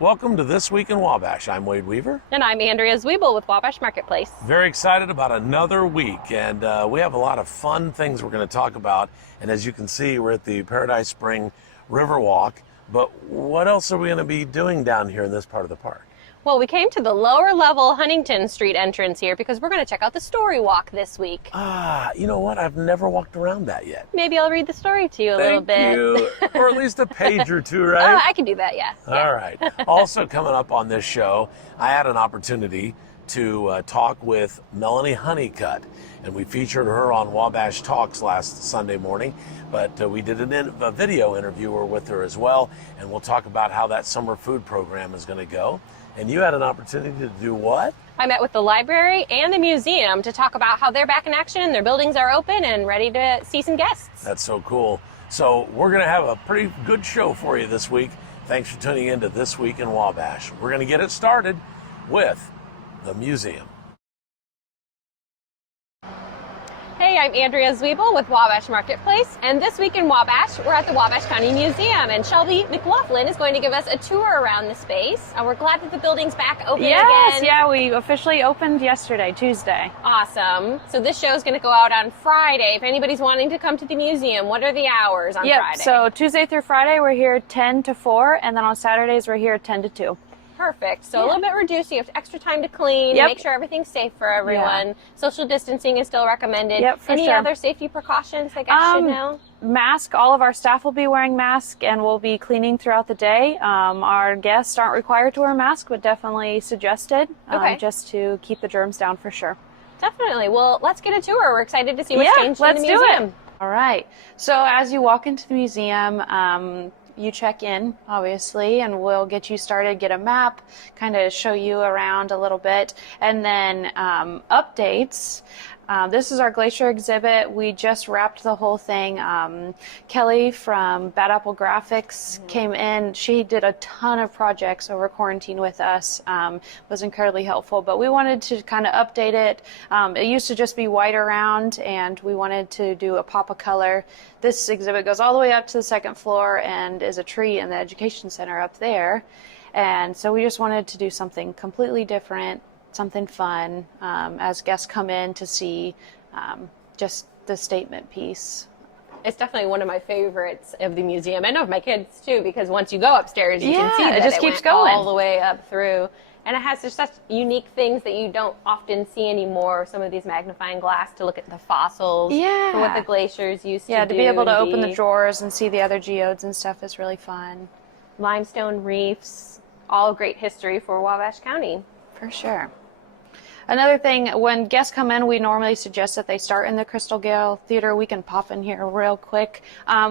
Welcome to This Week in Wabash. I'm Wade Weaver. And I'm Andrea Zwiebel with Wabash Marketplace. Very excited about another week, and we have a lot of fun things we're going to talk about. And as you can see, we're at the Paradise Spring Riverwalk. But what else are we going to be doing down here in this part of the park? Well, we came to the lower level Huntington Street entrance here because we're going to check out the StoryWalk this week. You know what? I've never walked around that yet. Maybe I'll read the story to you a little bit. Thank you. Or at least a page or two, right? I can do that, yeah. All right. Also coming up on this show, I had an opportunity to talk with Melanie Honeycutt, and we featured her on Wabash Talks last Sunday morning, but we did a video interview with her as well, and we'll talk about how that summer food program is going to go. And you had an opportunity to do what? I met with the library and the museum to talk about how they're back in action, their buildings are open and ready to see some guests. That's so cool. So we're going to have a pretty good show for you this week. Thanks for tuning in to This Week in Wabash. We're going to get it started with the museum. Hey, I'm Andrea Zwiebel with Wabash Marketplace, and this week in Wabash, we're at the Wabash County Museum, and Shelby McLaughlin is going to give us a tour around the space. And we're glad that the building's back open again. Yeah, we officially opened yesterday, Tuesday. Awesome. So this show is going to go out on Friday. If anybody's wanting to come to the museum, what are the hours on Friday? So Tuesday through Friday, we're here 10 to 4, and then on Saturdays, we're here 10 to 2. Perfect. So a little bit reduced. You have extra time to clean, make sure everything's safe for everyone. Yeah. Social distancing is still recommended. Yep, for Any sure. other safety precautions that guys should know? Mask. All of our staff will be wearing masks, and we'll be cleaning throughout the day. Our guests aren't required to wear masks, but definitely suggested, just to keep the germs down for sure. Definitely. Well, let's get a tour. We're excited to see what's changed in the museum. Let's do it. All right. So as you walk into the museum, you check in, obviously, and we'll get you started, get a map, kind of show you around a little bit, and then updates. This is our glacier exhibit. We just wrapped the whole thing. Kelly from Bad Apple Graphics came in. She did a ton of projects over quarantine with us. Was incredibly helpful, but we wanted to kind of update it. It used to just be white around, and we wanted to do a pop of color. This exhibit goes all the way up to the second floor and is a tree in the education center up there. And so we just wanted to do something completely different, something fun, as guests come in to see just the statement piece. It's definitely one of my favorites of the museum, and of my kids too, because once you go upstairs, you can see that it just keeps going all the way up through. And it has just such unique things that you don't often see anymore. Some of these magnifying glass to look at the fossils, for what the glaciers used to do. Yeah, to be able to open the drawers and see the other geodes and stuff is really fun. Limestone reefs, all great history for Wabash County. For sure. Another thing, when guests come in, we normally suggest that they start in the Crystal Gale Theater. We can pop in here real quick.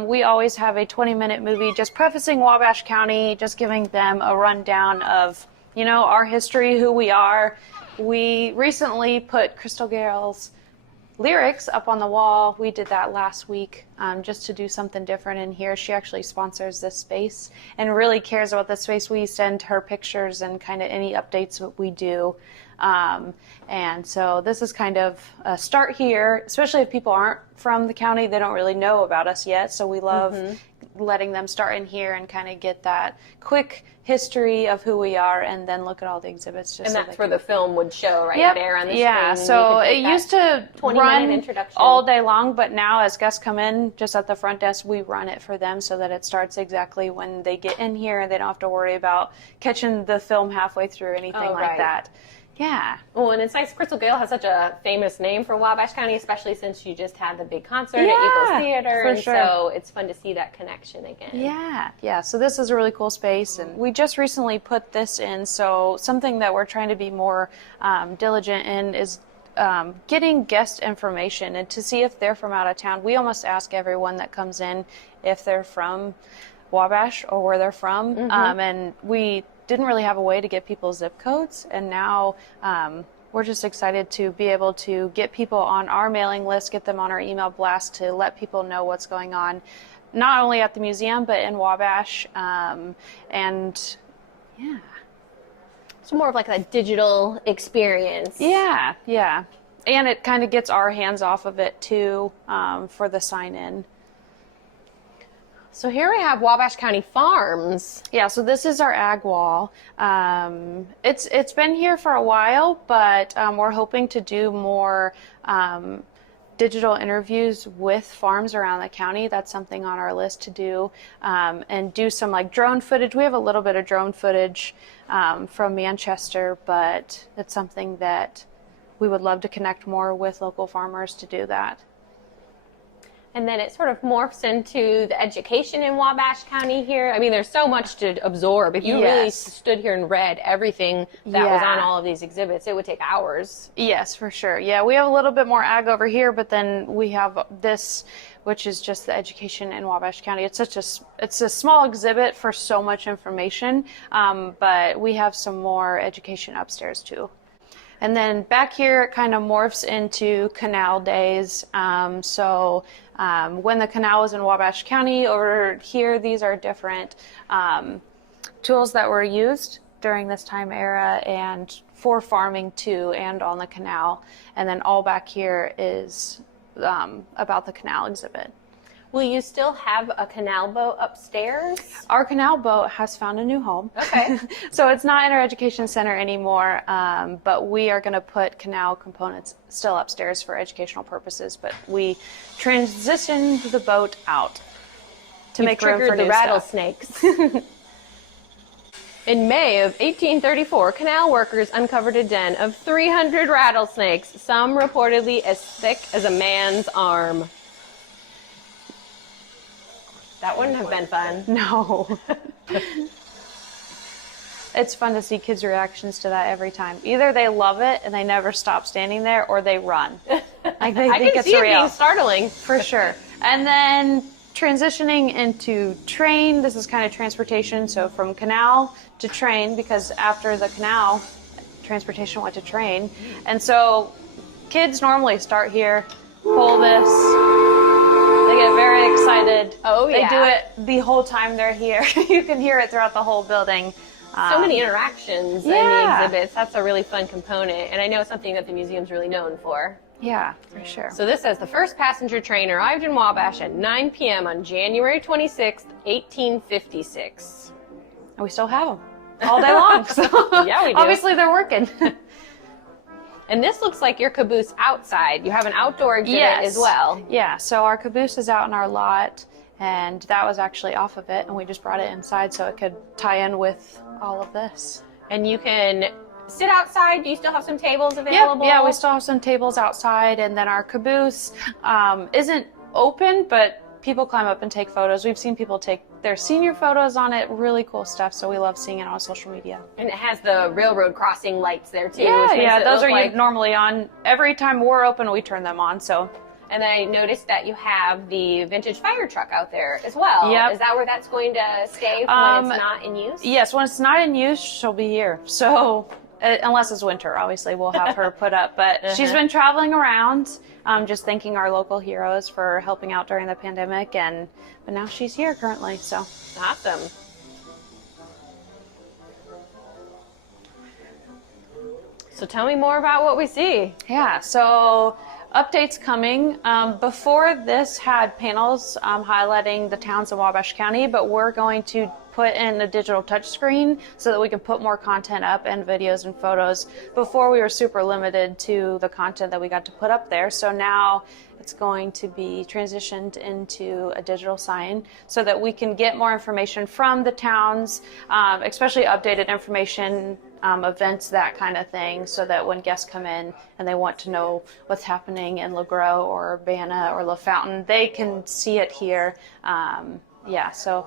We always have a 20-minute movie just prefacing Wabash County, just giving them a rundown of, our history, who we are. We recently put Crystal Gale's lyrics up on the wall. We did that last week just to do something different in here. She actually sponsors this space and really cares about this space. We send her pictures and kind of any updates that we do. And so this is kind of a start here, especially if people aren't from the county, they don't really know about us yet. So we love letting them start in here and kind of get that quick history of who we are, and then look at all the exhibits. And that's where the film would show there on the screen. Yeah, so it used to run all day long, but now as guests come in, just at the front desk, we run it for them so that it starts exactly when they get in here, and they don't have to worry about catching the film halfway through or anything like that. Yeah. Well, and it's nice. Crystal Gale has such a famous name for Wabash County, especially since you just had the big concert at Eagles Theater. And so it's fun to see that connection again. Yeah. So this is a really cool space. And we just recently put this in. So something that we're trying to be more diligent in is getting guest information and to see if they're from out of town. We almost ask everyone that comes in if they're from Wabash or where they're from. And we didn't really have a way to get people's zip codes, and now we're just excited to be able to get people on our mailing list, get them on our email blast to let people know what's going on, not only at the museum but in Wabash. So more of like a digital experience. Yeah, and it kind of gets our hands off of it too, for the sign in. So here we have Wabash County Farms. Yeah, so this is our ag wall. It's been here for a while, but we're hoping to do more digital interviews with farms around the county. That's something on our list to do, and do some like drone footage. We have a little bit of drone footage from Manchester, but it's something that we would love to connect more with local farmers to do that. And then it sort of morphs into the education in Wabash County here. I mean, there's so much to absorb. If you really stood here and read everything that was on all of these exhibits, it would take hours. Yes, for sure. Yeah, we have a little bit more ag over here, but then we have this, which is just the education in Wabash County. It's a small exhibit for so much information, but we have some more education upstairs too. And then back here, it kind of morphs into canal days. When the canal was in Wabash County, over here, these are different tools that were used during this time era and for farming too, and on the canal. And then all back here is about the canal exhibit. Will you still have a canal boat upstairs? Our canal boat has found a new home. Okay. So it's not in our education center anymore, but we are going to put canal components still upstairs for educational purposes, but we transitioned the boat out to make room for the rattlesnakes. In May of 1834, canal workers uncovered a den of 300 rattlesnakes, some reportedly as thick as a man's arm. That wouldn't have been fun. No. It's fun to see kids' reactions to that every time. Either they love it and they never stop standing there, or they run. Like they think it's real. It being startling. For sure. And then transitioning into train. This is kind of transportation. So from canal to train, because after the canal, transportation went to train. And so kids normally start here, pull this. They get very excited. Oh, yeah. They do it the whole time they're here. You can hear it throughout the whole building. So many interactions in the exhibits. That's a really fun component. And I know something that the museum's really known for. Yeah, for sure. So this says the first passenger train arrived in Wabash at 9 p.m. on January 26th, 1856. And we still have them all day long. So yeah, we do. Obviously they're working. And this looks like your caboose outside. You have an outdoor exhibit as well. Yeah, so our caboose is out in our lot, and that was actually off of it, and we just brought it inside so it could tie in with all of this. And you can sit outside. Do you still have some tables available? Yeah, we still have some tables outside, and then our caboose isn't open, but people climb up and take photos. We've seen people take their senior photos on it. Really cool stuff, so we love seeing it on social media. And it has the railroad crossing lights there too. Yeah, those are normally on. Every time we're open, we turn them on. So. And I noticed that you have the vintage fire truck out there as well. Yep. Is that where that's going to stay when it's not in use? Yes, when it's not in use, she'll be here. So, unless it's winter, obviously, we'll have her put up. But she's been traveling around, just thanking our local heroes for helping out during the pandemic. But now she's here currently, so. Awesome. So tell me more about what we see. Yeah, so updates coming. Before this had panels highlighting the towns of Wabash County, but we're going to put in a digital touchscreen so that we can put more content up and videos and photos. Before we were super limited to the content that we got to put up there. So now it's going to be transitioned into a digital sign so that we can get more information from the towns, especially updated information, events, that kind of thing, so that when guests come in and they want to know what's happening in LaGros or Urbana or La Fountain, they can see it here. So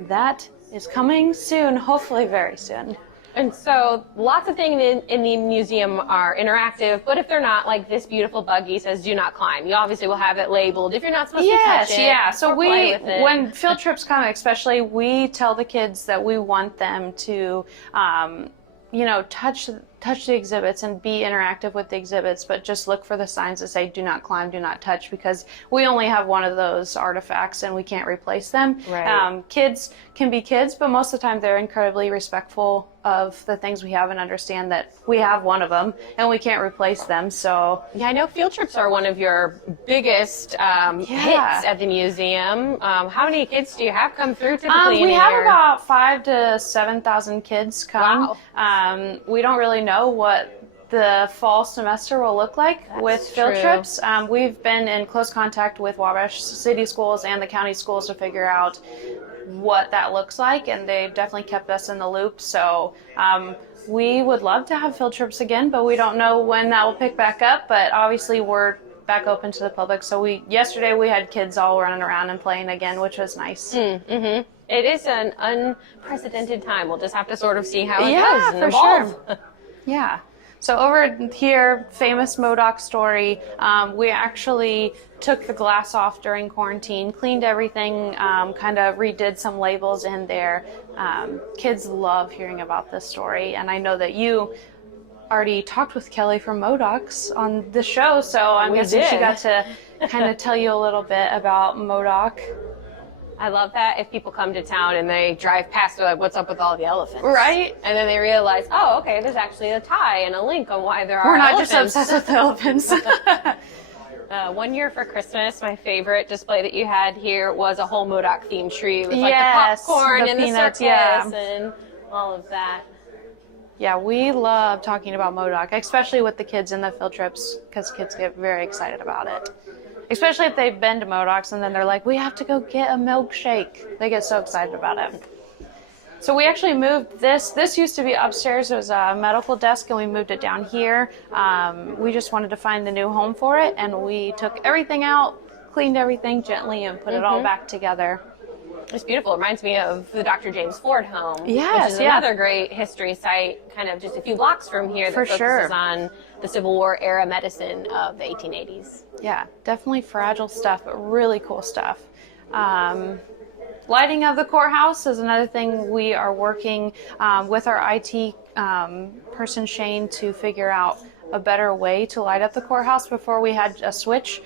that is coming soon, hopefully very soon. And so lots of things in the museum are interactive, but if they're not, like this beautiful buggy says do not climb, you obviously will have it labeled if you're not supposed to touch it. Yeah. So when field trips come, especially, we tell the kids that we want them to, touch touch the exhibits and be interactive with the exhibits, but just look for the signs that say do not climb, do not touch, because we only have one of those artifacts and we can't replace them. Right. Kids can be kids, but most of the time they're incredibly respectful of the things we have and understand that we have one of them and we can't replace them. So yeah, I know field trips are one of your biggest hits at the museum. How many kids do you have come through typically? We have about 5,000 to 7,000 kids come. Wow. We don't really know what the fall semester will look like with field trips. We've been in close contact with Wabash city schools and the county schools to figure out what that looks like, and they've definitely kept us in the loop. So we would love to have field trips again, but we don't know when that will pick back up. But obviously we're back open to the public. So yesterday we had kids all running around and playing again, which was nice. Mm-hmm. It is an unprecedented time. We'll just have to sort of see how it goes and for evolve. Sure. Yeah. So over here, famous MODOK story, we actually took the glass off during quarantine, cleaned everything, kind of redid some labels in there. Kids love hearing about this story, and I know that you already talked with Kelly from MODOKs on the show, so I'm guessing she got to kind of tell you a little bit about MODOK. I love that if people come to town and they drive past, they're like, what's up with all the elephants? Right. And then they realize, oh, okay, there's actually a tie and a link on why there are elephants. We're not elephants. just obsessed with elephants. One year for Christmas, my favorite display that you had here was a whole MODOK themed tree with like the popcorn and peanuts, the circus and all of that. Yeah, we love talking about MODOK, especially with the kids in the field trips, because kids get very excited about it. Especially if they've been to MODOKs and then they're like, we have to go get a milkshake. They get so excited about it. So we actually moved this. This used to be upstairs. It was a medical desk, and we moved it down here. We just wanted to find a new home for it, and we took everything out, cleaned everything gently, and put it all back together. It's beautiful. It reminds me of the Dr. James Ford home, yes, which is another great history site, kind of just a few blocks from here, that focuses on the Civil War era medicine of the 1880s. Yeah, definitely fragile stuff, but really cool stuff. Lighting of the courthouse is another thing we are working with our IT person, Shane, to figure out a better way to light up the courthouse. Before we had a switch.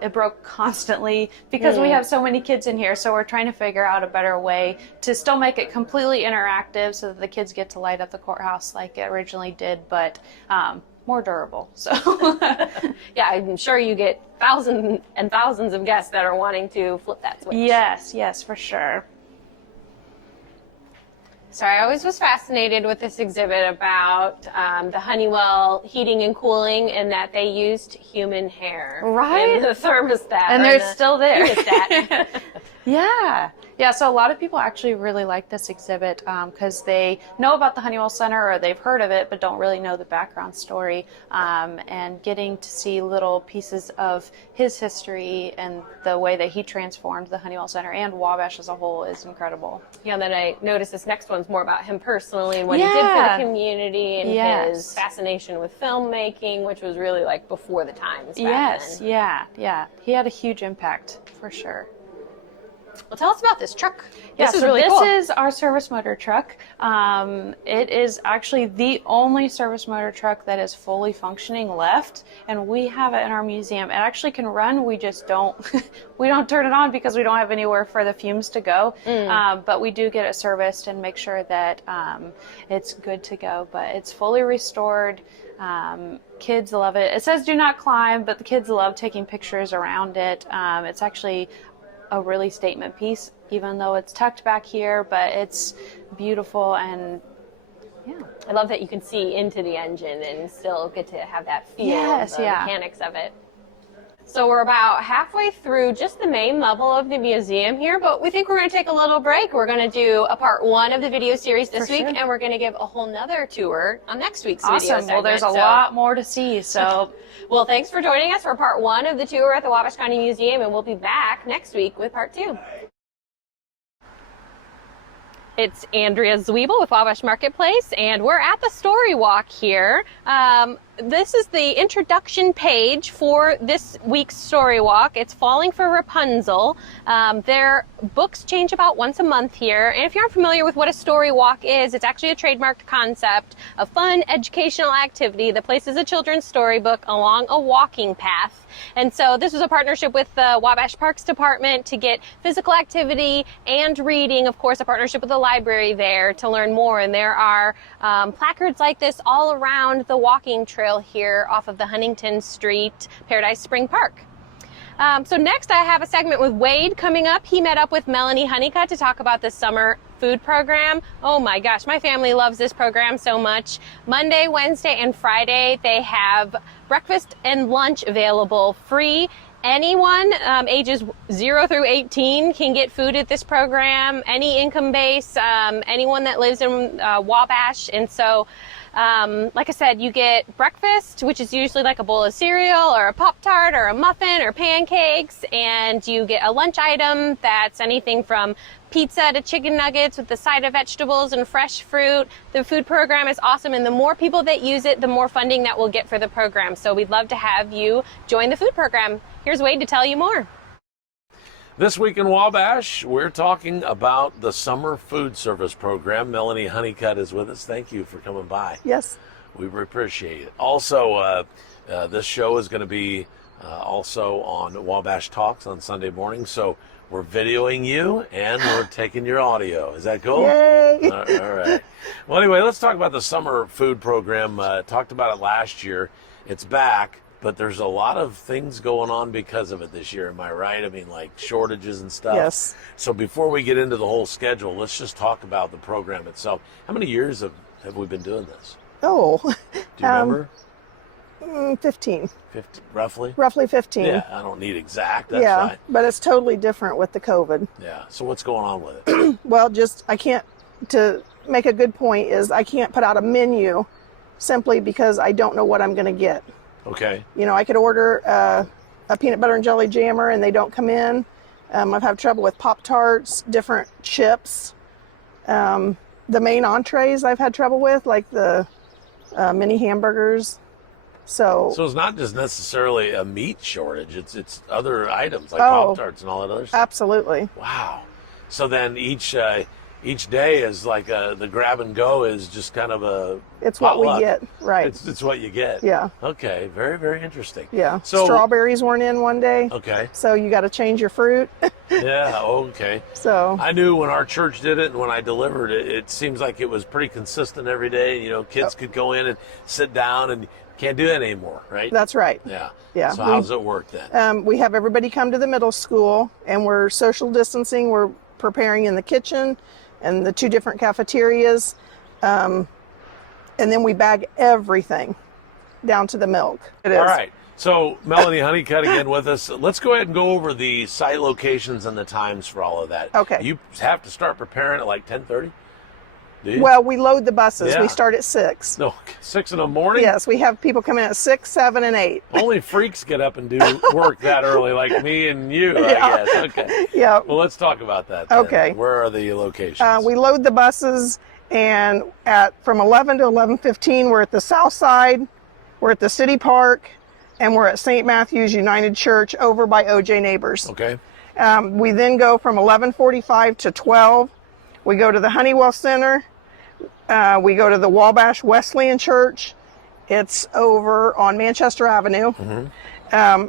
It broke constantly because we have so many kids in here. So we're trying to figure out a better way to still make it completely interactive so that the kids get to light up the courthouse like it originally did, but more durable. So yeah, I'm sure you get thousands and thousands of guests that are wanting to flip that switch. Yes, for sure. So I always was fascinated with this exhibit about the Honeywell heating and cooling, and that they used human hair in the thermostat. And they're still there. Yeah, so a lot of people actually really like this exhibit because they know about the Honeywell Center, or they've heard of it but don't really know the background story, and getting to see little pieces of his history and the way that he transformed the Honeywell Center and Wabash as a whole is incredible. Yeah, and then I noticed this next one's more about him personally and what he did for the community, and his fascination with filmmaking, which was really like before the times back then. Yeah. He had a huge impact for sure. Well, tell us about this truck. This is our service motor truck. It is actually the only service motor truck that is fully functioning left, and we have it in our museum. It actually can run. We just don't we don't turn it on because we don't have anywhere for the fumes to go. But we do get it serviced and make sure that it's good to go. But it's fully restored. Kids love it. It says do not climb, but the kids love taking pictures around it. It's actually a really statement piece, even though it's tucked back here, but it's beautiful. And I love that you can see into the engine and still get to have that feel of the mechanics of it. So we're about halfway through just the main level of the museum here, but we think we're going to take a little break. We're going to do a part 1 of the video series this week, and we're going to give a whole nother tour on next week's video segment. Well, there's a lot more to see, so. Well, thanks for joining us for part 1 of the tour at the Wabash County Museum, and we'll be back next week with part 2. It's Andrea Zwiebel with Wabash Marketplace, and we're at the StoryWalk here. this is the introduction page for this week's StoryWalk. It's Falling for Rapunzel. Their books change about once a month here. And if you're unfamiliar with what a StoryWalk is, it's actually a trademarked concept, a fun educational activity that places a children's storybook along a walking path. And so this was a partnership with the Wabash Parks Department to get physical activity and reading, of course, a partnership with the library there to learn more. And there are placards like this all around the walking trail here off of the Huntington Street Paradise Spring Park. So next I have a segment with Wade coming up. He met up with Melanie Honeycutt to talk about the summer food program. Oh my gosh, my family loves this program so much. Monday, Wednesday, and Friday they have breakfast and lunch available free. Anyone ages 0 through 18 can get food at this program, any income base, anyone that lives in Wabash. And so like I said, you get breakfast, which is usually like a bowl of cereal or a Pop-Tart or a muffin or pancakes, and you get a lunch item that's anything from pizza to chicken nuggets with the side of vegetables and fresh fruit. The food program is awesome, and the more people that use it, the more funding that we'll get for the program. So we'd love to have you join the food program. Here's Wade to tell you more. This week in Wabash, we're talking about the summer food service program. Melanie Honeycutt is with us. Thank you for coming by. Yes. We appreciate it. Also, this show is going to be also on Wabash Talks on Sunday morning. So we're videoing you and we're taking your audio. Is that cool? Yay! All right. Well, anyway, let's talk about the summer food program. Talked about it last year. It's back. But there's a lot of things going on because of it this year. Am I right? I mean, like shortages and stuff. Yes. So before we get into the whole schedule, let's just talk about the program itself. How many years have we been doing this? Oh. Do you remember? 15. 50, roughly? Roughly 15. Yeah, I don't need exact. That's yeah, fine. but it's totally different with the COVID. Yeah. So what's going on with it? Well, to make a good point is I can't put out a menu simply because I don't know what I'm going to get. Okay. You know, I could order a peanut butter and jelly jammer and they don't come in. I've had trouble with Pop-Tarts, different chips. The main entrees I've had trouble with, like the mini hamburgers. So it's not just necessarily a meat shortage. It's other items like Pop-Tarts and all that other stuff. Absolutely. Wow. So then each day is like the grab and go is just kind of a it's potluck. What we get, right? It's what you get. Yeah. Okay. Very, very interesting. Yeah. So strawberries weren't in one day. Okay. So you got to change your fruit. Yeah. Okay. So I knew when our church did it and when I delivered it, it seems like it was pretty consistent every day. You know, kids could go in and sit down and can't do that anymore, right? That's right. Yeah. Yeah. So how does it work then? We have everybody come to the middle school and we're social distancing. We're preparing in the kitchen and the 2 different cafeterias. And then we bag everything down to the milk. It is. All right. So Melanie Honeycutt again with us. Let's go ahead and go over the site locations and the times for all of that. Okay. You have to start preparing at like 10:30? Do you? Well, we load the buses. Yeah. We start at 6. No, 6 in the morning? Yes, we have people come in at 6, 7, and 8. Only freaks get up and do work that early, like me and you, I guess. Okay. Yeah. Well, let's talk about that then. Okay. Where are the locations? We load the buses, and from 11 to 11:15, we're at the south side, we're at the city park, and we're at St. Matthew's United Church over by OJ Neighbors. Okay. We then go from 11:45 to 12. We go to the Honeywell Center. We go to the Wabash Wesleyan Church. It's over on Manchester Avenue. Mm-hmm.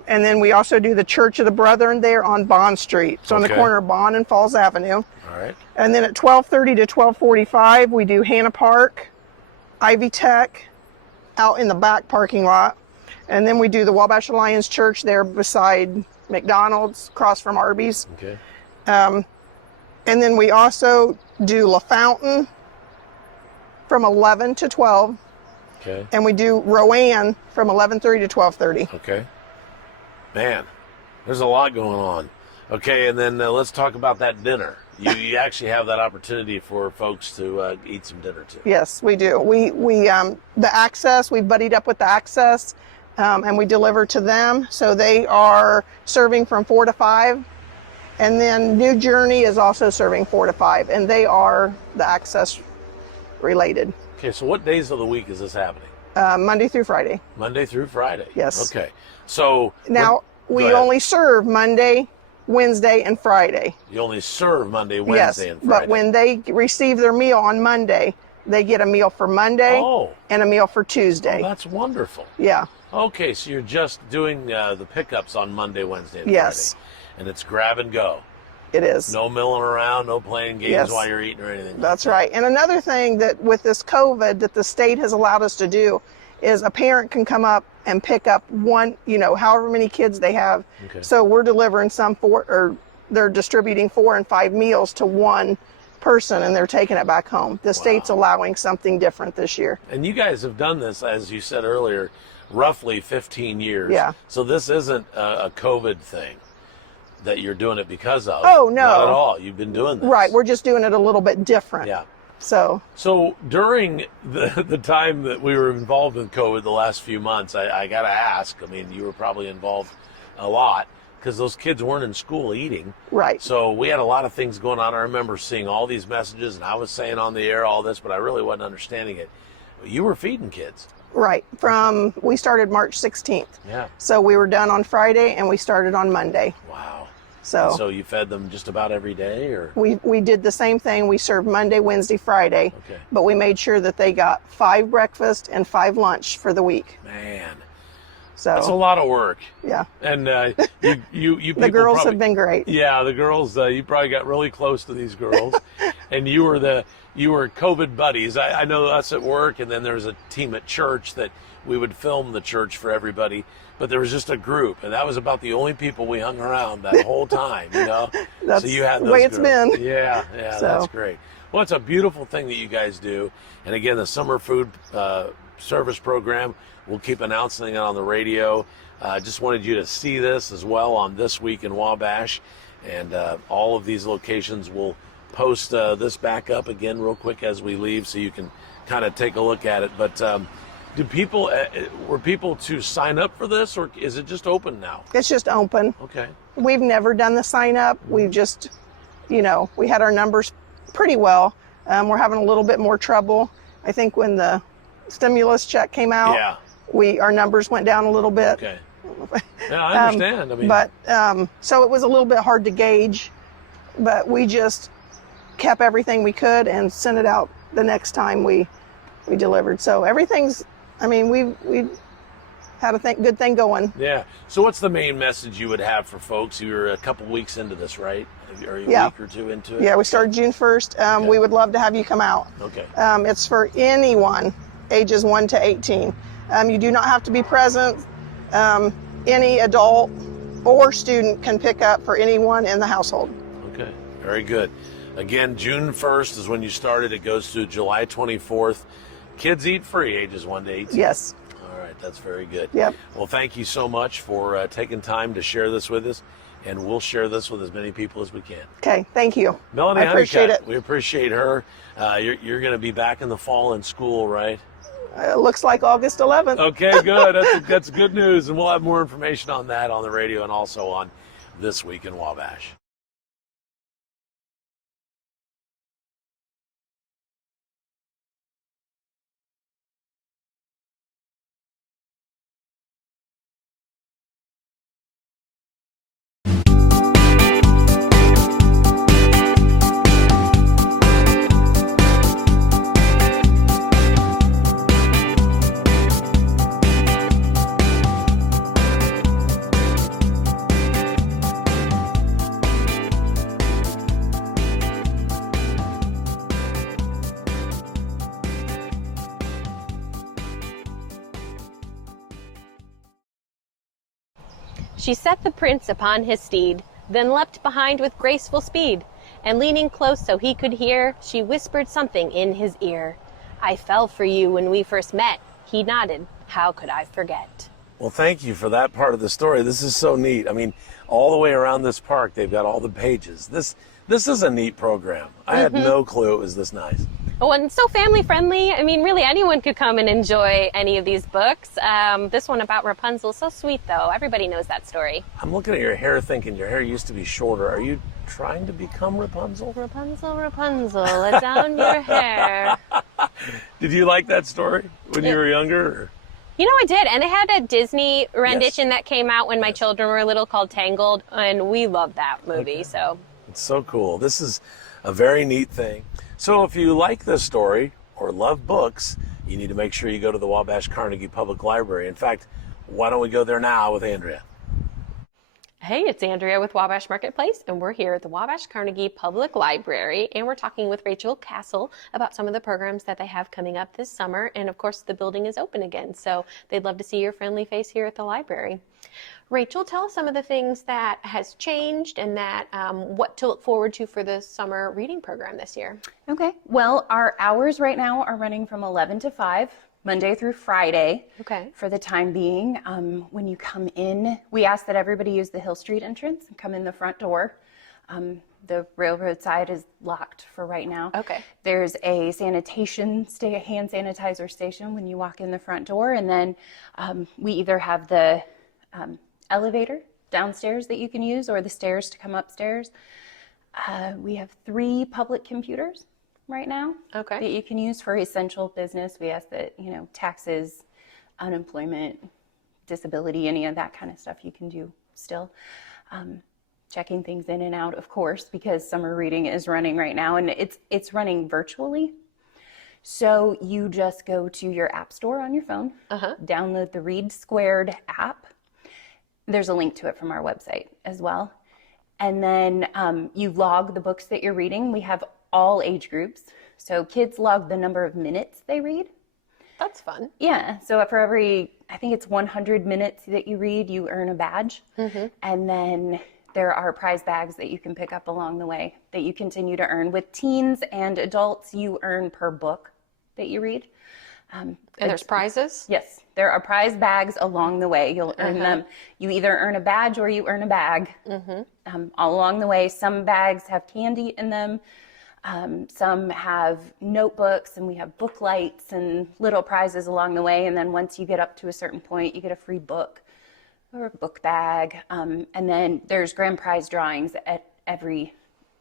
And then we also do the Church of the Brethren there on Bond Street. So on the corner of Bond and Falls Avenue. All right. And then at 12:30 to 12:45, we do Hannah Park, Ivy Tech, out in the back parking lot. And then we do the Wabash Alliance Church there beside McDonald's, across from Arby's. Okay. And then we also do La Fountain from 11 to 12. Okay. And we do Rowan from 11:30 to 12:30. Okay. Man, there's a lot going on. Okay, and then let's talk about that dinner. You actually have that opportunity for folks to eat some dinner too. Yes, we do. We the Access, we've buddied up with the Access, and we deliver to them. So they are serving from 4 to 5. And then New Journey is also serving 4 to 5, and they are the Access related. Okay, so what days of the week is this happening? Monday through Friday. Monday through Friday. Yes. Okay. So now we only serve Monday, Wednesday, and Friday. You only serve Monday, Wednesday, and Friday. But when they receive their meal on Monday, they get a meal for Monday and a meal for Tuesday. Oh, that's wonderful. Yeah. Okay, so you're just doing the pickups on Monday, Wednesday, and Friday. And it's grab and go. It is. No milling around, no playing games while you're eating or anything. That's right. And another thing that with this COVID that the state has allowed us to do is a parent can come up and pick up one, however many kids they have. Okay. So we're delivering they're distributing 4 and 5 meals to one person and they're taking it back home. The state's allowing something different this year. And you guys have done this, as you said earlier, roughly 15 years. Yeah. So this isn't a COVID thing that you're doing it because of. Oh, no. Not at all. You've been doing this. Right. We're just doing it a little bit different. Yeah. So during the time that we were involved in COVID the last few months, I got to ask, you were probably involved a lot because those kids weren't in school eating. Right. So we had a lot of things going on. I remember seeing all these messages and I was saying on the air all this, but I really wasn't understanding it. You were feeding kids. Right. We started March 16th. Yeah. So we were done on Friday and we started on Monday. Wow. So you fed them just about every day, or? We did the same thing. We served Monday, Wednesday, Friday. Okay. But we made sure that they got 5 breakfast and 5 lunch for the week. Man. So that's a lot of work. Yeah. And you the girls have been great. Yeah, the girls. You probably got really close to these girls, and you were COVID buddies. I know us at work, and then there's a team at church that we would film the church for everybody. But there was just a group, and that was about the only people we hung around that whole time, That's so you had those the way it's girls. been. Yeah, that's great. Well, it's a beautiful thing that you guys do. And again, the summer food service program, we'll keep announcing it on the radio. Just wanted you to see this as well on This Week in Wabash. And all of these locations will post this back up again real quick as we leave so you can kind of take a look at it. But were people to sign up for this, or is it just open now? It's just open. Okay. We've never done the sign up. We've just, we had our numbers pretty well. We're having a little bit more trouble. I think when the stimulus check came out, our numbers went down a little bit. Okay. Yeah, I understand. But so it was a little bit hard to gauge, but we just kept everything we could and sent it out the next time we delivered. So everything's, we had a good thing going. Yeah. So what's the main message you would have for folks? You're a couple weeks into this, right? Are you a week or two into it? Yeah, we started June 1st. We would love to have you come out. Okay. It's for anyone ages 1 to 18. You do not have to be present. Any adult or student can pick up for anyone in the household. Okay. Very good. Again, June 1st is when you started. It goes through July 24th. Kids eat free, ages 1 to 18. Yes. All right, that's very good. Yep. Well, thank you so much for taking time to share this with us, and we'll share this with as many people as we can. Okay, thank you. Melanie, I appreciate Honeycutt, it. We appreciate her. You're going to be back in the fall in school, right? It looks like August 11th. Okay, good. That's good news, and we'll have more information on that on the radio and also on This Week in Wabash. She set the prince upon his steed, then leapt behind with graceful speed, and leaning close so he could hear, she whispered something in his ear. I fell for you when we first met. He nodded. How could I forget? Well, thank you for that part of the story. This is so neat. All the way around this park, they've got all the pages. This is a neat program. I had no clue it was this nice. Oh, and so family friendly. Really anyone could come and enjoy any of these books. This one about Rapunzel, so sweet though. Everybody knows that story. I'm looking at your hair thinking your hair used to be shorter. Are you trying to become Rapunzel? Rapunzel, Rapunzel, let down your hair. Did you like that story when you were younger? Or? You know, I did. And they had a Disney rendition that came out when my children were little called Tangled, and we loved that movie. So it's so cool. This is a very neat thing. So if you like this story or love books, you need to make sure you go to the Wabash Carnegie Public Library. In fact, why don't we go there now with Andrea? Hey, it's Andrea with Wabash Marketplace, and we're here at the Wabash Carnegie Public Library, and we're talking with Rachel Castle about some of the programs that they have coming up this summer. And of course, the building is open again, so they'd love to see your friendly face here at the library. Rachel, tell us some of the things that has changed and that what to look forward to for the summer reading program this year. Okay. Well, our hours right now are running from 11 to 5. Monday through Friday for the time being. When you come in, we ask that everybody use the Hill Street entrance and come in the front door. The railroad side is locked for right now. Okay. There's a hand sanitizer station when you walk in the front door, and then we either have the elevator downstairs that you can use or the stairs to come upstairs. We have 3 public computers right now that you can use for essential business. We ask that, taxes, unemployment, disability, any of that kind of stuff you can do still. Checking things in and out, of course, because summer reading is running right now, and it's running virtually. So you just go to your app store on your phone, download the Read Squared app. There's a link to it from our website as well. And then you log the books that you're reading. We have all age groups. So kids log the number of minutes they read. That's fun. Yeah. So for every, I think it's 100 minutes that you read, you earn a badge. And then there are prize bags that you can pick up along the way that you continue to earn. With teens and adults, you earn per book that you read. And there's prizes? Yes. There are prize bags along the way. You'll earn them. You either earn a badge or you earn a bag all along the way. Some bags have candy in them. Some have notebooks, and we have book lights and little prizes along the way. And then once you get up to a certain point, you get a free book or a book bag. And then there's grand prize drawings at every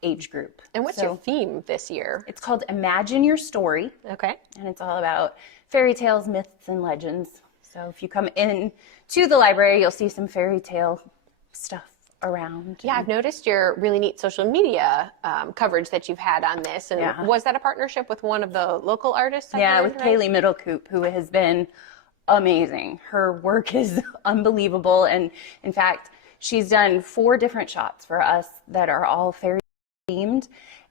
age group. And what's your theme this year? It's called Imagine Your Story. Okay. And it's all about fairy tales, myths, and legends. So if you come in to the library, you'll see some fairy tale stuff around. Yeah, I've noticed your really neat social media coverage that you've had on this. And was that a partnership with one of the local artists? With Kaylee Middlecoop, who has been amazing. Her work is unbelievable. And in fact, she's done 4 different shots for us that are all fairy themed.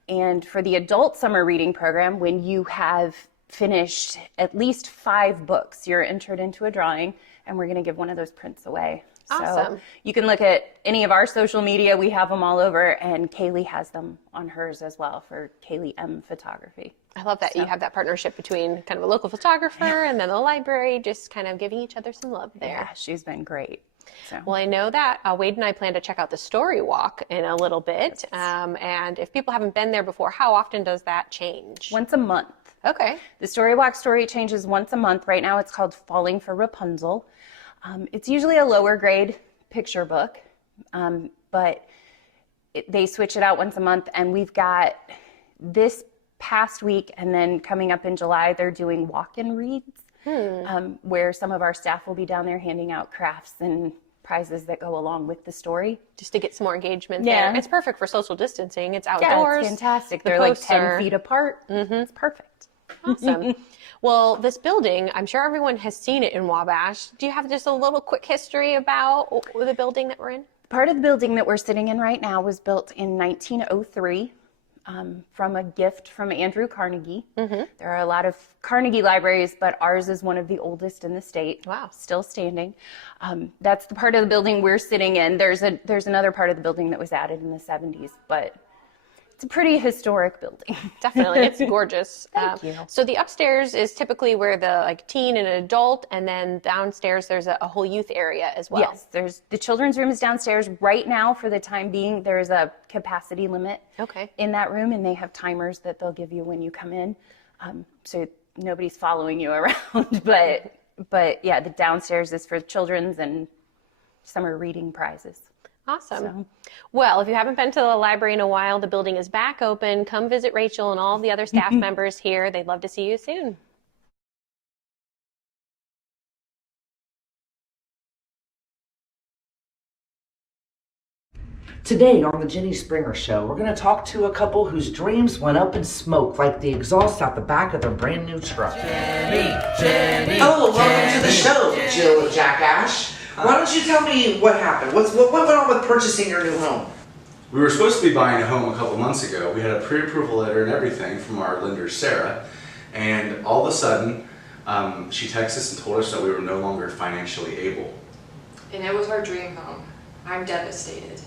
And for the adult summer reading program, when you have finished at least 5 books, you're entered into a drawing, and we're going to give one of those prints away. Awesome. So you can look at any of our social media. We have them all over, and Kaylee has them on hers as well for Kaylee M Photography. I love that you have that partnership between kind of a local photographer and then the library, just kind of giving each other some love there. Yeah, she's been great. So. Well, I know that Wade and I plan to check out the StoryWalk in a little bit. And if people haven't been there before, how often does that change? Once a month. Okay. The StoryWalk story changes once a month. Right now it's called Falling for Rapunzel. It's usually a lower grade picture book, but they switch it out once a month. And we've got this past week, and then coming up in July, they're doing walk-in reads, where some of our staff will be down there handing out crafts and prizes that go along with the story. Just to get some more engagement there. It's perfect for social distancing. It's outdoors. Yeah, it's fantastic. They're like 10 feet apart. It's perfect. Awesome. Well, this building, I'm sure everyone has seen it in Wabash. Do you have just a little quick history about the building that we're in? Part of the building that we're sitting in right now was built in 1903 from a gift from Andrew Carnegie. There are a lot of Carnegie libraries, but ours is one of the oldest in the state. Wow. Still standing. That's the part of the building we're sitting in. There's another part of the building that was added in the 70s, but it's a pretty historic building. Definitely. It's gorgeous. Thank you. So the upstairs is typically where the teen and adult, and then downstairs there's a whole youth area as well. Yes, there's the children's room is downstairs. Right now, for the time being, there's a capacity limit in that room, and they have timers that they'll give you when you come in. So nobody's following you around. But yeah, the downstairs is for children's, and summer reading prizes. Awesome. So. Well, if you haven't been to the library in a while, the building is back open. Come visit Rachel and all the other staff members here. They'd love to see you soon. Today on the Jenny Springer Show, we're going to talk to a couple whose dreams went up in smoke like the exhaust out the back of their brand new truck. Jenny. Oh, welcome to the show, Jill and Jack Ash. Why don't you tell me what happened? What went on with purchasing your new home? We were supposed to be buying a home a couple months ago. We had a pre-approval letter and everything from our lender, Sarah, and all of a sudden, she texted us and told us that we were no longer financially able. And it was our dream home. I'm devastated.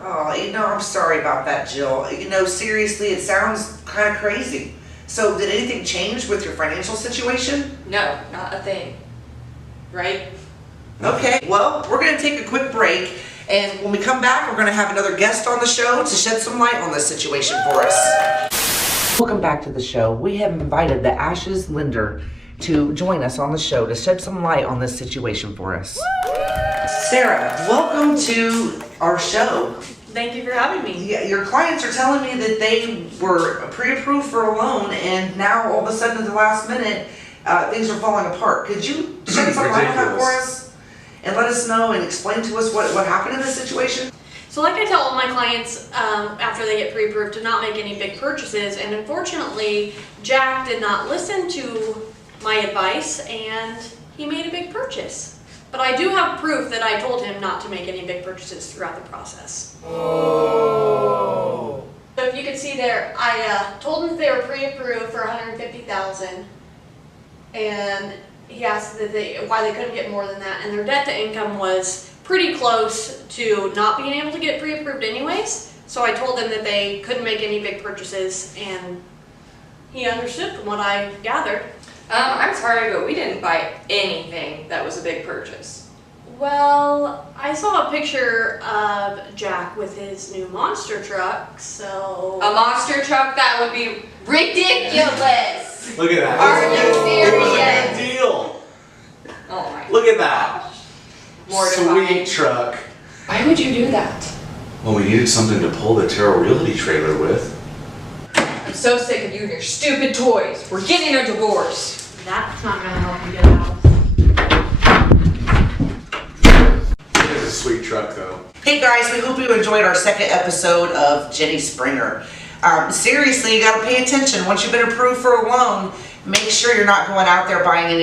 Oh, I'm sorry about that, Jill. Seriously, it sounds kind of crazy. So, did anything change with your financial situation? No, not a thing. Right? Okay, well, we're going to take a quick break, and when we come back, we're going to have another guest on the show to shed some light on this situation for us. Welcome back to the show. We have invited the Ash's lender to join us on the show to shed some light on this situation for us. Sarah, welcome to our show. Thank you for having me. Yeah, your clients are telling me that they were pre-approved for a loan, and now all of a sudden at the last minute, things are falling apart. Could you shed some light on that for us? And let us know and explain to us what happened in this situation? So like I tell all my clients after they get pre-approved to not make any big purchases, and unfortunately Jack did not listen to my advice and he made a big purchase. But I do have proof that I told him not to make any big purchases throughout the process. Oh. So if you can see there, I told him that they were pre-approved for $150,000, and he asked that why they couldn't get more than that, and their debt to income was pretty close to not being able to get pre-approved anyways. So I told them that they couldn't make any big purchases, and he understood from what I gathered. I'm sorry, but we didn't buy anything that was a big purchase. Well, I saw a picture of Jack with his new monster truck, so... A monster truck? That would be ridiculous! Look at that. Are you It was a serious? big deal. Oh my Look at that. Mortifying. Sweet truck. Why would you do that? Well, we needed something to pull the Terrell Realty trailer with. I'm so sick of you and your stupid toys. We're getting a divorce. That's not gonna help you get out. It is a sweet truck, though. Hey guys, we hope you enjoyed our second episode of Jenny Springer. Seriously, you gotta pay attention. Once you've been approved for a loan, make sure you're not going out there buying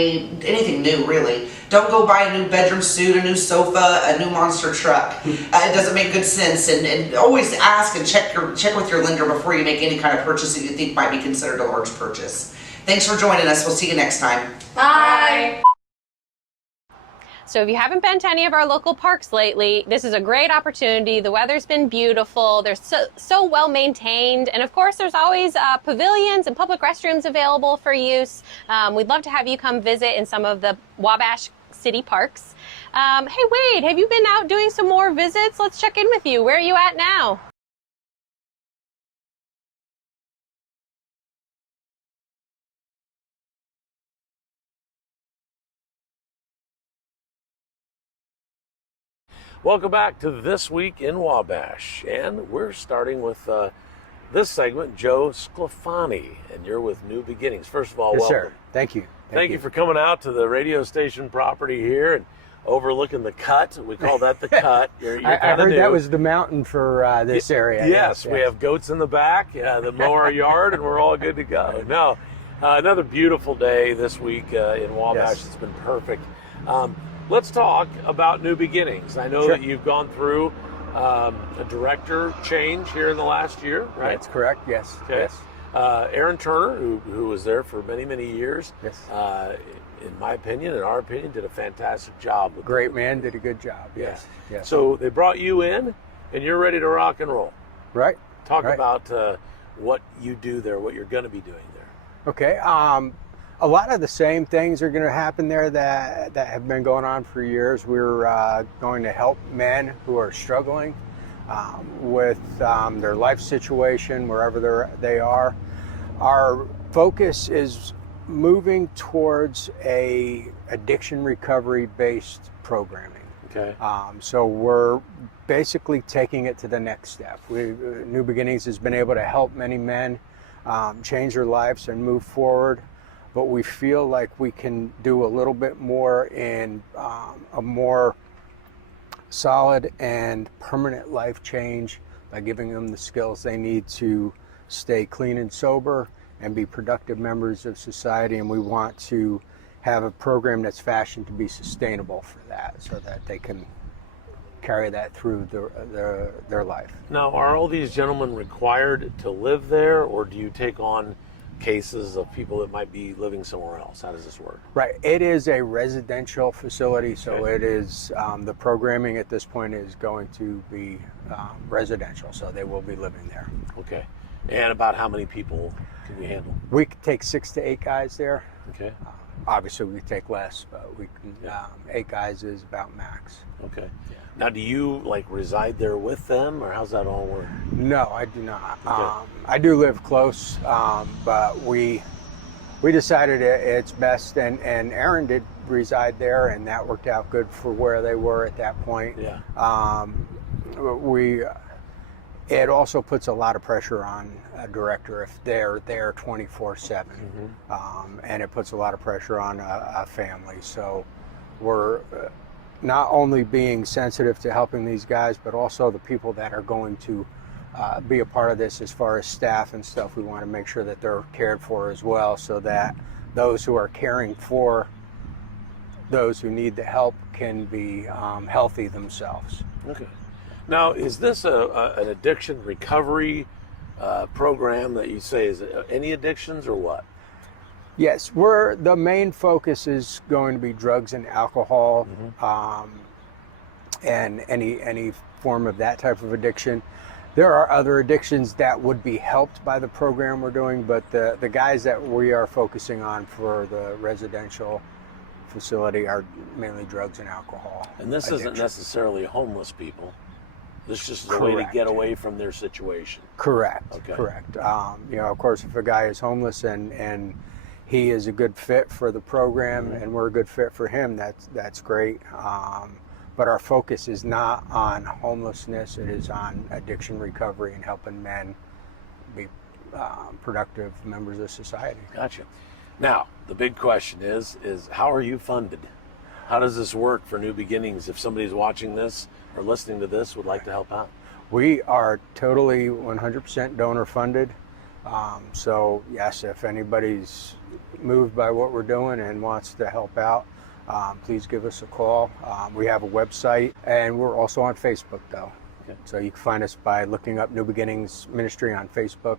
anything new, really. Don't go buy a new bedroom suit, a new sofa, a new monster truck. It doesn't make good sense. And always ask and check with your lender before you make any kind of purchase that you think might be considered a large purchase. Thanks for joining us. We'll see you next time. Bye! So if you haven't been to any of our local parks lately, this is a great opportunity. The weather's been beautiful. They're so well maintained. And of course, there's always pavilions and public restrooms available for use. We'd love to have you come visit in some of the Wabash city parks. Hey, Wade, have you been out doing some more visits? Let's check in with you. Where are you at now? Welcome back to This Week in Wabash, and we're starting with this segment, Joe Sclafani, and you're with New Beginnings. First of all, Yes, welcome. sir. Thank you. Thank you for coming out to the radio station property here and overlooking the cut. We call that the cut. You're I kinda heard new. that was the mountain for this area. Yes, we have goats in the back that mow our yard, and we're all good to go. No, another beautiful day this week in Wabash. Yes. It's been perfect. Let's talk about New Beginnings. I know Sure. that you've gone through a director change here in the last year, right? That's correct. Yes. Okay. Yes. Aaron Turner, who was there for many, many years, Yes. in my opinion, in our opinion, did a fantastic job. With Great man, did a good job. Yes. Yeah. Yes. So they brought you in, and you're ready to rock and roll. Right. Talk Right. about what you do there, what you're going to be doing there. Okay. A lot of the same things are going to happen there that have been going on for years. We're going to help men who are struggling with their life situation, wherever they are. Our focus is moving towards a addiction recovery based programming. Okay. So we're basically taking it to the next step. New Beginnings has been able to help many men change their lives and move forward, but we feel like we can do a little bit more in a more solid and permanent life change by giving them the skills they need to stay clean and sober and be productive members of society. And we want to have a program that's fashioned to be sustainable for that, so that they can carry that through their life. Now, are all these gentlemen required to live there, or do you take on cases of people that might be living somewhere else? How does this work? Right. It is a residential facility, so Okay. it is, the programming at this point is going to be residential, so they will be living there. Okay. And about how many people can we handle? We could take 6 to 8 guys there. Okay. Obviously, we could take less, but we can, 8 guys is about max. Okay. Now, do you like reside there with them, or how's that all work? No, I do not. Okay. I do live close, but we decided it's best, and Aaron did reside there, and that worked out good for where they were at that point. Yeah. It also puts a lot of pressure on a director if they're there 24/7, and it puts a lot of pressure on a family. So we're not only being sensitive to helping these guys, but also the people that are going to be a part of this as far as staff and stuff. We want to make sure that they're cared for as well, so that those who are caring for those who need the help can be healthy themselves. Okay. Now, is this an addiction recovery program that you say is any addictions or what? Yes, the main focus is going to be drugs and alcohol, and any form of that type of addiction. There are other addictions that would be helped by the program we're doing, but the guys that we are focusing on for the residential facility are mainly drugs and alcohol. And this addiction. isn't necessarily homeless people. This just is a way to get away from their situation. Correct. Okay. Correct. Of course, if a guy is homeless and he is a good fit for the program, and we're a good fit for him, that's great. But our focus is not on homelessness; it is on addiction recovery and helping men be productive members of society. Gotcha. Now, the big question is how are you funded? How does this work for New Beginnings? If somebody's watching this or listening to this would like to help out? We are totally 100% donor funded. So yes, if anybody's moved by what we're doing and wants to help out, please give us a call. We have a website, and we're also on Facebook though. Okay. So you can find us by looking up New Beginnings Ministry on Facebook.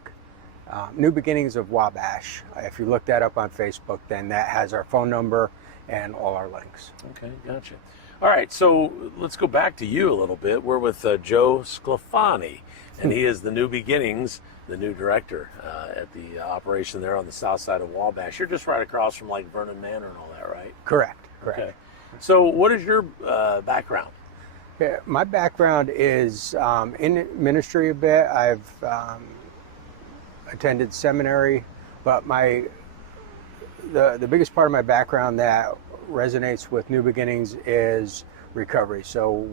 New Beginnings of Wabash. If you look that up on Facebook, then that has our phone number and all our links. Okay, gotcha. All right, so let's go back to you a little bit. We're with Joe Sclafani, and he is the New Beginnings, the new director at the operation there on the south side of Wabash. You're just right across from like Vernon Manor and all that, right? Correct. Okay. So what is your background? Yeah, my background is in ministry a bit. I've attended seminary, but the biggest part of my background that resonates with New Beginnings is recovery. So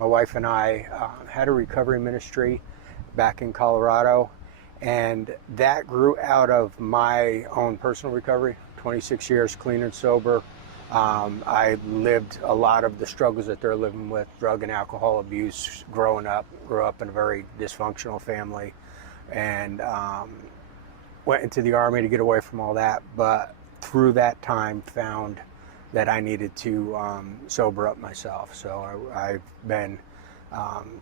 my wife and I had a recovery ministry back in Colorado, and that grew out of my own personal recovery. 26 years clean and sober. I lived a lot of the struggles that they're living with, drug and alcohol abuse growing up. Grew up in a very dysfunctional family, and went into the Army to get away from all that. But through that time found that I needed to sober up myself. So I've been,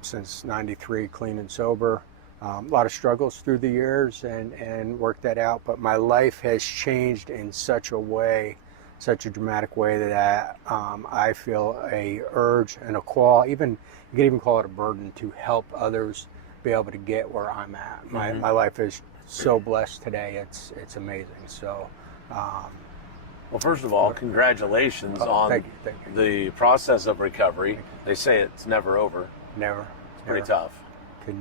since '93, clean and sober. A lot of struggles through the years and worked that out, but my life has changed in such a dramatic way that I feel a urge and a call, you can even call it a burden, to help others be able to get where I'm at. My life is so blessed today, it's amazing. So Well, first of all, congratulations on thank you. the process of recovery. They say it's never over. Never. It's pretty tough. I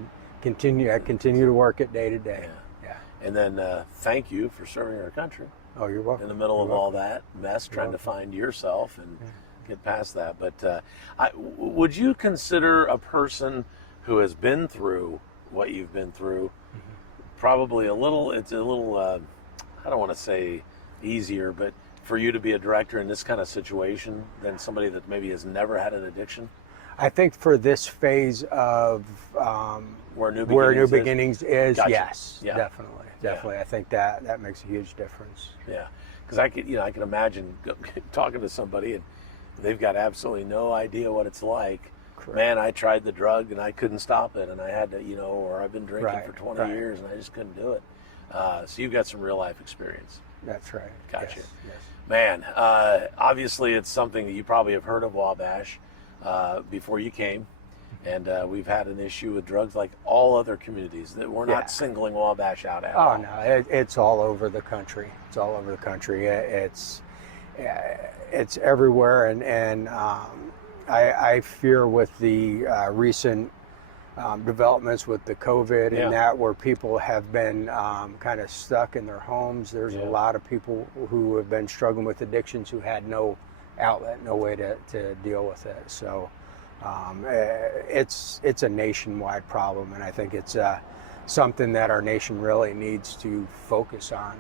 continue to work it day to day. Yeah. And then thank you for serving our country Oh, you're welcome. in the middle of all that mess, trying to find yourself and get past that. But would you consider a person who has been through what you've been through probably it's a little, I don't want to say easier, but for you to be a director in this kind of situation than somebody that maybe has never had an addiction? I think for this phase of where New Beginnings is, gotcha. Yes, Yeah. definitely. Yeah. I think that makes a huge difference. Yeah, because I can imagine talking to somebody and they've got absolutely no idea what it's like. Correct. Man, I tried the drug and I couldn't stop it, and I had to, or I've been drinking for 20 years and I just couldn't do it. So you've got some real life experience. That's right. Gotcha. Yes. Man, obviously it's something that you probably have heard of Wabash before you came, and we've had an issue with drugs like all other communities. That we're not singling Wabash out at all. Oh no, it's all over the country. It's all over the country. It's everywhere, and I fear with the recent developments with the COVID and that, where people have been kind of stuck in their homes. There's a lot of people who have been struggling with addictions who had no outlet, no way to deal with it. So it's a nationwide problem, and I think it's something that our nation really needs to focus on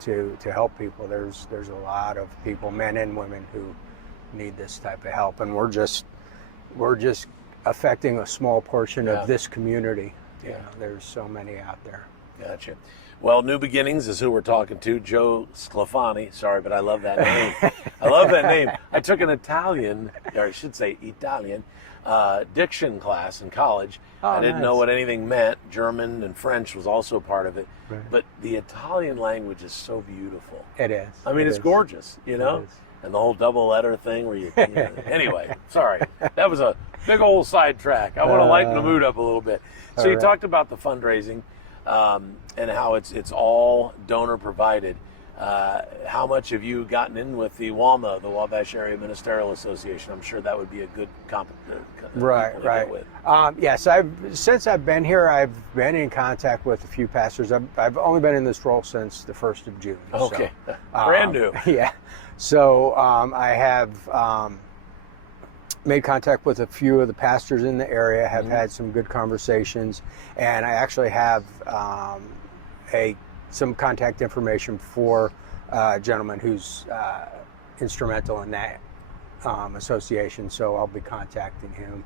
to help people. There's a lot of people, men and women, who need this type of help, and we're just affecting a small portion of this community. There's so many out there. Gotcha. Well, New Beginnings is who we're talking to, Joe Sclafani. Sorry, but I love that name. I love that name. I took an Italian, or I should say Italian, diction class in college. I didn't know what anything meant. German and French was also part of it. Right. But the Italian language is so beautiful. It is. I mean, it's gorgeous, It is. And the whole double letter thing where you anyway, sorry. That was a big old sidetrack. I want to lighten the mood up a little bit. So you talked about the fundraising and how it's all donor provided. How much have you gotten in with the WAMA, the Wabash Area Ministerial Association? I'm sure that would be a good Right. with. Yes, since I've been here, I've been in contact with a few pastors. I've only been in this role since the 1st of June. Okay, so, brand new. Yeah. So I have made contact with a few of the pastors in the area, have had some good conversations, and I actually have some contact information for a gentleman who's instrumental in that association, so I'll be contacting him.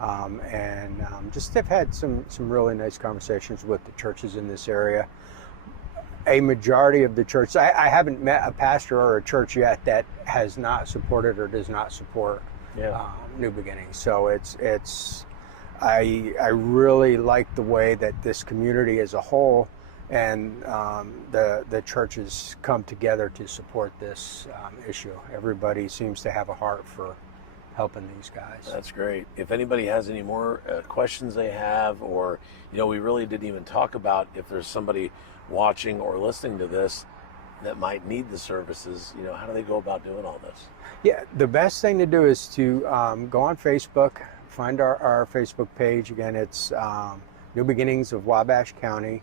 And just have had some really nice conversations with the churches in this area. A majority of the churches, I haven't met a pastor or a church yet that has not supported or does not support New Beginnings. So I really like the way that this community as a whole and the churches come together to support this issue. Everybody seems to have a heart for helping these guys. That's great. If anybody has any more questions they have, or we really didn't even talk about if there's somebody watching or listening to this that might need the services, how do they go about doing all this? Yeah, the best thing to do is to go on Facebook, find our Facebook page. Again, it's New Beginnings of Wabash County,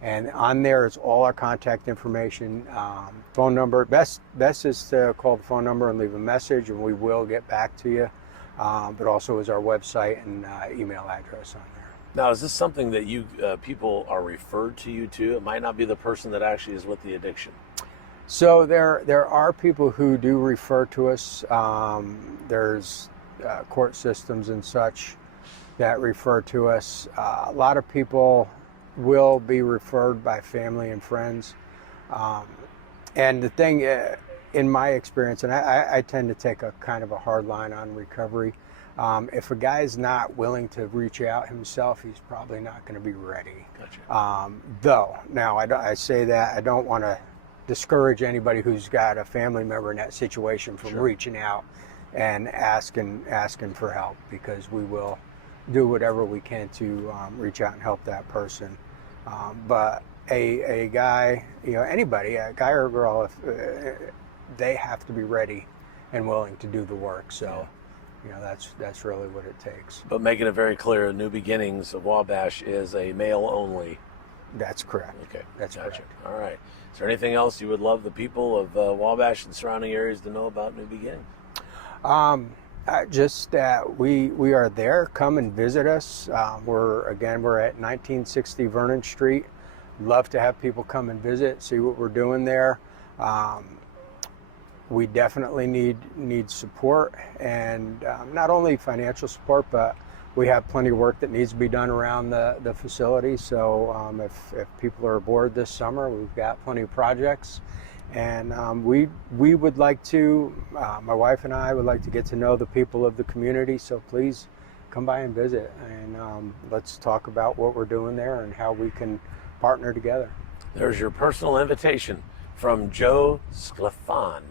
and on there is all our contact information, phone number. Best is to call the phone number and leave a message, and we will get back to you. But also is our website and email address on there. Now, is this something that you people are referred to you to? It might not be the person that actually is with the addiction. So there are people who do refer to us. There's court systems and such that refer to us. A lot of people will be referred by family and friends. And the thing, in my experience, and I tend to take a kind of a hard line on recovery. If a guy's not willing to reach out himself, he's probably not going to be ready. Gotcha. Though, now I say that, I don't want to discourage anybody who's got a family member in that situation from reaching out and asking for help, because we will do whatever we can to reach out and help that person. But a guy, anybody, a guy or a girl, if they have to be ready and willing to do the work. So, that's really what it takes. But making it very clear, New Beginnings of Wabash is a male only. That's correct. Okay, that's correct. All right. Is there anything else you would love the people of Wabash and surrounding areas to know about New Beginnings? Just that we are there. Come and visit us. We're at 1960 Vernon Street. Love to have people come and visit, see what we're doing there. We definitely need support, and not only financial support, but we have plenty of work that needs to be done around the facility. So if people are bored this summer, we've got plenty of projects. And we would like to, my wife and I would like to get to know the people of the community, so please come by and visit, and let's talk about what we're doing there and how we can partner together. There's your personal invitation from Joe Sclafani.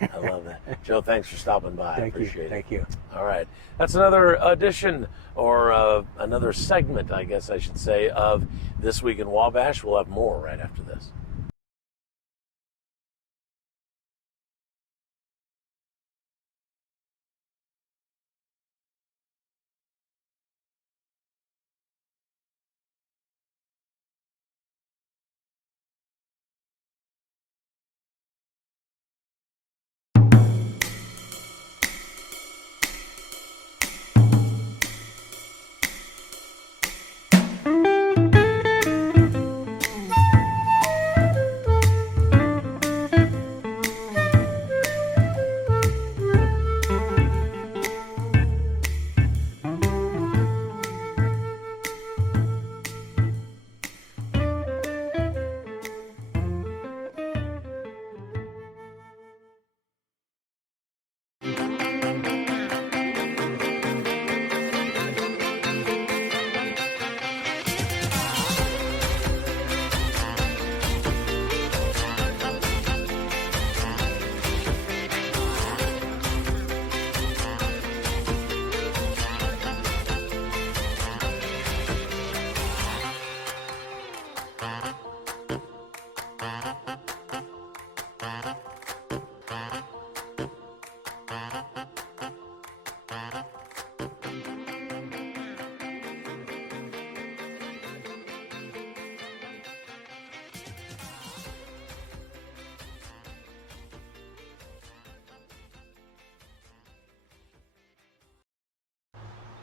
I love that. Joe, thanks for stopping by. I appreciate it. Thank you. All right. That's another edition, or another segment, I guess I should say, of This Week in Wabash. We'll have more right after this.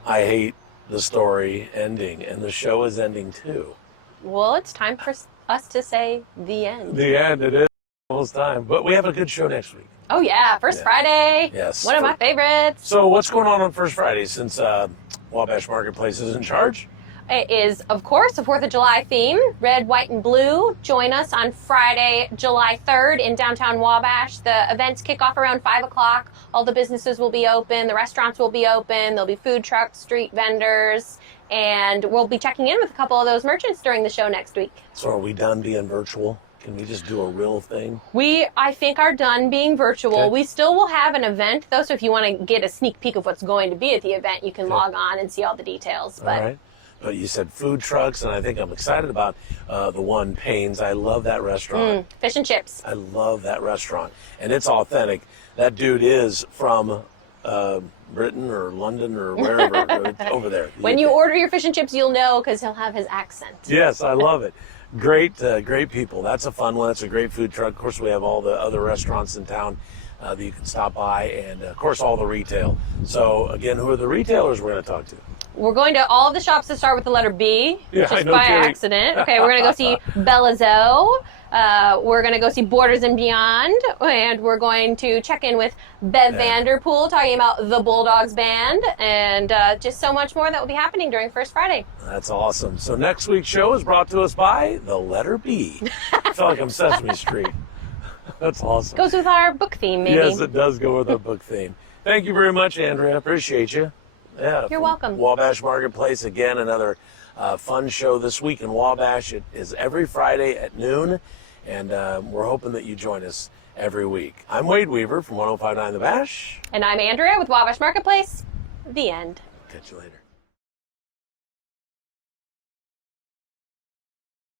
I hate the story ending, and the show is ending too. Well, it's time for us to say the end. The end, it is almost time. But we have a good show next week. Oh, yeah. First Friday. Yes. One of my favorites. So what's going on First Friday since Wabash Marketplace is in charge? It is, of course, a 4th of July theme, red, white, and blue. Join us on Friday, July 3rd in downtown Wabash. The events kick off around 5 o'clock. All the businesses will be open. The restaurants will be open. There'll be food trucks, street vendors, and we'll be checking in with a couple of those merchants during the show next week. So are we done being virtual? Can we just do a real thing? We, I think, are done being virtual. Okay. We still will have an event, though, so if you want to get a sneak peek of what's going to be at the event, you can log on and see all the details. But all right. But you said food trucks, and I think I'm excited about the one Payne's. I love that restaurant. Fish and chips. I love that restaurant. And it's authentic. That dude is from Britain or London or wherever over there. When you order your fish and chips, you'll know because he'll have his accent. Yes, I love it. Great people. That's a fun one. That's a great food truck. Of course, we have all the other restaurants in town that you can stop by, and of course, all the retail. So again, who are the retailers we're going to talk to? We're going to all of the shops that start with the letter B, just by accident. Okay, we're going to go see Bellazo. We're going to go see Borders and Beyond, and we're going to check in with Bev Vanderpool talking about the Bulldogs Band, and just so much more that will be happening during First Friday. That's awesome. So next week's show is brought to us by the letter B. I feel like I'm Sesame Street. That's awesome. Goes with our book theme, maybe. Yes, it does go with our book theme. Thank you very much, Andrea. Appreciate you. Yeah, you're welcome. Wabash Marketplace, again, another fun show this week in Wabash. It is every Friday at noon, and we're hoping that you join us every week. I'm Wade Weaver from 105.9 The Bash. And I'm Andrea with Wabash Marketplace. The end. Catch you later.